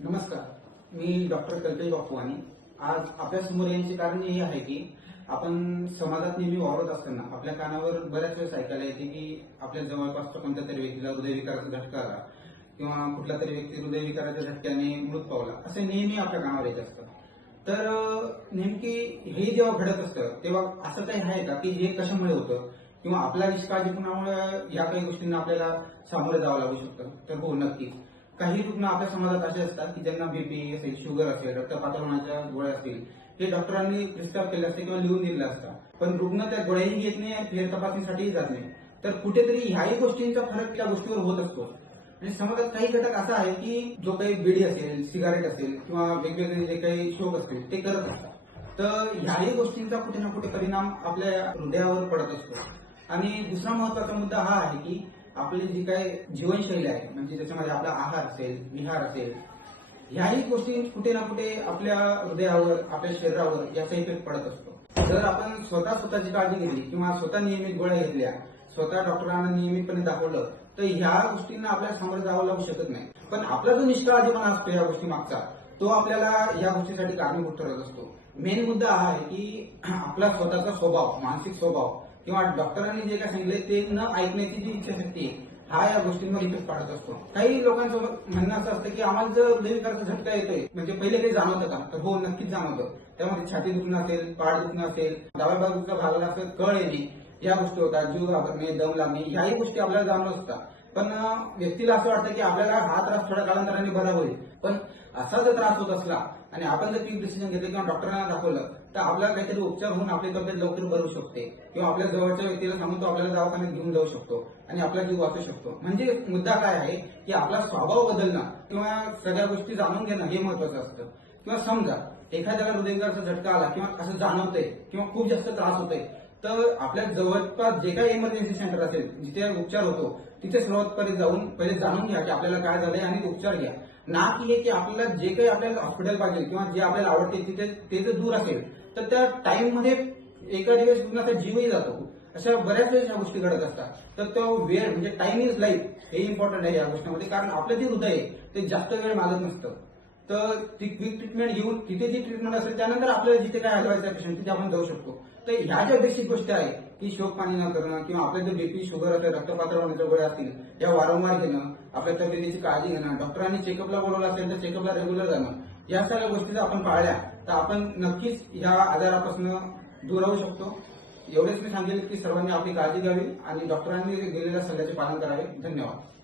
नमस्कार, मी डॉक्टर कल्पेश बापवानी. आज आपल्यासमोर येण्याचे कारण हे आहे की आपण समाजात नेहमी वावरत असताना आपल्या कानावर बऱ्याच वेळेस ऐकायला येते की आपल्या जवळपासच्या कोणत्या तरी व्यक्तीला हृदयविकाराचा झटका आला किंवा कुठला तरी व्यक्ती हृदयविकाराच्या झटक्याने मृत पावला, असे नेहमी आपल्या कानावर येत असतं. तर नेमकी हे जेव्हा घडत असतं तेव्हा असं काही आहे का की हे कशामुळे होतं किंवा आपल्या निष्काळजीपणामुळे या काही गोष्टींना आपल्याला सामोरं जावं लागू शकतं? तर हो, नक्कीच. काही रुग्ण आपल्या समाजात असे असतात की ज्यांना बीपी असेल, शुगर असेल, रक्तपातळवण्याच्या गोळ्या असतील, हे डॉक्टरांनी प्रिस्क्राईब केले असते किंवा लिहून दिलेलं असतं. पण रुग्ण त्या गोळ्याही घेत नाही, फेर तपासणीसाठीही जात नाही. तर कुठेतरी ह्याही गोष्टींचा फरक त्या गोष्टीवर होत असतो. आणि समाजात काही घटक असा आहे की जो काही बिडी असेल, सिगारेट असेल किंवा वेगवेगळे जे काही शोक असतील ते करत असतात. तर ह्याही गोष्टींचा कुठे ना कुठे परिणाम आपल्या हृदयावर पडत असतो. आणि दुसरा महत्वाचा मुद्दा हा आहे की आपली जी काही जीवनशैली आहे, म्हणजे त्याच्यामध्ये आपला आहार असेल, विहार असेल, ह्याही गोष्टी कुठे ना कुठे आपल्या हृदयावर, आपल्या शरीरावर याचा इफेक्ट पडत असतो. जर आपण स्वतःची काळजी घेतली किंवा स्वतः नियमित गोळ्या घेतल्या, स्वतः डॉक्टरांना नियमितपणे दाखवलं, तर ह्या गोष्टींना आपल्याला सामोरं जावं लागू शकत नाही. पण आपला जो निष्काळजीपणा असतो या गोष्टी मागचा, तो आपल्याला या गोष्टीसाठी कारणीभूत ठरत असतो. मेन मुद्दा हा आहे की आपला स्वतःचा स्वभाव, मानसिक स्वभाव किंवा डॉक्टरांनी जे काय सांगितले ते न ऐकण्याची जी इच्छाशक्ती आहे, हा या गोष्टींवर इफेक्ट पाडत असतो. काही लोकांसोबत म्हणणं असं असतं की आम्हाला जर हृदयविकाराचा झटका येतोय म्हणजे पहिले काही जाणवतं का? तर हो, नक्कीच जाणवतं. त्यामध्ये छाती दुखणं असेल, पाठ दुखणं असेल, डाव्या बाजूच्या भागाला असं कळ येणे, या गोष्टी होतात. जीव घाबरणे, दम लागणे, ह्याही गोष्टी आपल्याला जाणवत असतात. पण व्यक्तीला असं वाटतं की आपल्याला हा त्रास थोड्या कालांतराने बरा होईल. पण असा जर त्रास होत असला आणि आपण जर क्विक डिसिजन घेतलं किंवा डॉक्टरांना दाखवलं, तर आपल्याला काहीतरी उपचार होऊन आपली तब्येत लवकर भरू शकते किंवा आपल्या जवळच्या व्यक्तीला सांगून तो आपल्याला दवाखान्यात घेऊन जाऊ शकतो आणि आपला जीव वाचू शकतो. म्हणजे मुद्दा काय आहे की आपला स्वभाव बदलणं किंवा सगळ्या गोष्टी जाणून घेणं हे महत्वाचं असतं. किंवा समजा एखाद्याला हृदयविकाराचा झटका आला किंवा असं जाणवतंय किंवा खूप जास्त त्रास होतोय, तर आपल्या जवळपास जे काही इमर्जन्सी सेंटर असेल, जिथे उपचार होतो, तिथे सुरुवातपर्यंत जाऊन पहिले जाणून घ्या की आपल्याला काय झालंय आणि उपचार घ्या. ना की हे की आपल्याला जे काही आपल्याला हॉस्पिटल पाहिजे किंवा जे आपल्याला आवडते तिथे ते जर दूर असेल तर त्या टाइम मध्ये एका दिवस रुग्णाचा जीवही जातो. अशा बऱ्याच वेळेस ह्या गोष्टी घडत असतात. तर तो वेळ म्हणजे टाइम इज लाईफ हे इम्पॉर्टंट आहे या गोष्टीमध्ये. कारण आपलं जे हृदय आहे ते जास्त वेळ मागत नसतं. तर ती क्विक ट्रीटमेंट घेऊन तिथे जी ट्रीटमेंट असेल त्यानंतर आपल्याला जिथे काय हलवायचं आहे पेशंट तिथे आपण जाऊ शकतो. तर ह्या ज्या बेसिक गोष्टी आहे की शोक पाणी न करणं किंवा आपल्या जर बीपी, शुगर असेल, रक्तपातळ होण्याच्या गोळ्या असतील, या वारंवार घेणं, आपल्या तब्येतीची काळजी घेणं, डॉक्टरांनी चेकअपला बोलवलं असेल तर चेकअपला रेग्युलर जाणं, या सगळ्या गोष्टी जर आपण पाळल्या तर आपण नक्कीच ह्या आजारापासून दूर राहू शकतो. एवढेच मी सांगेल की सर्वांनी आपली काळजी घ्यावी आणि डॉक्टरांनी दिलेल्या सल्ल्याचे पालन करावे. धन्यवाद.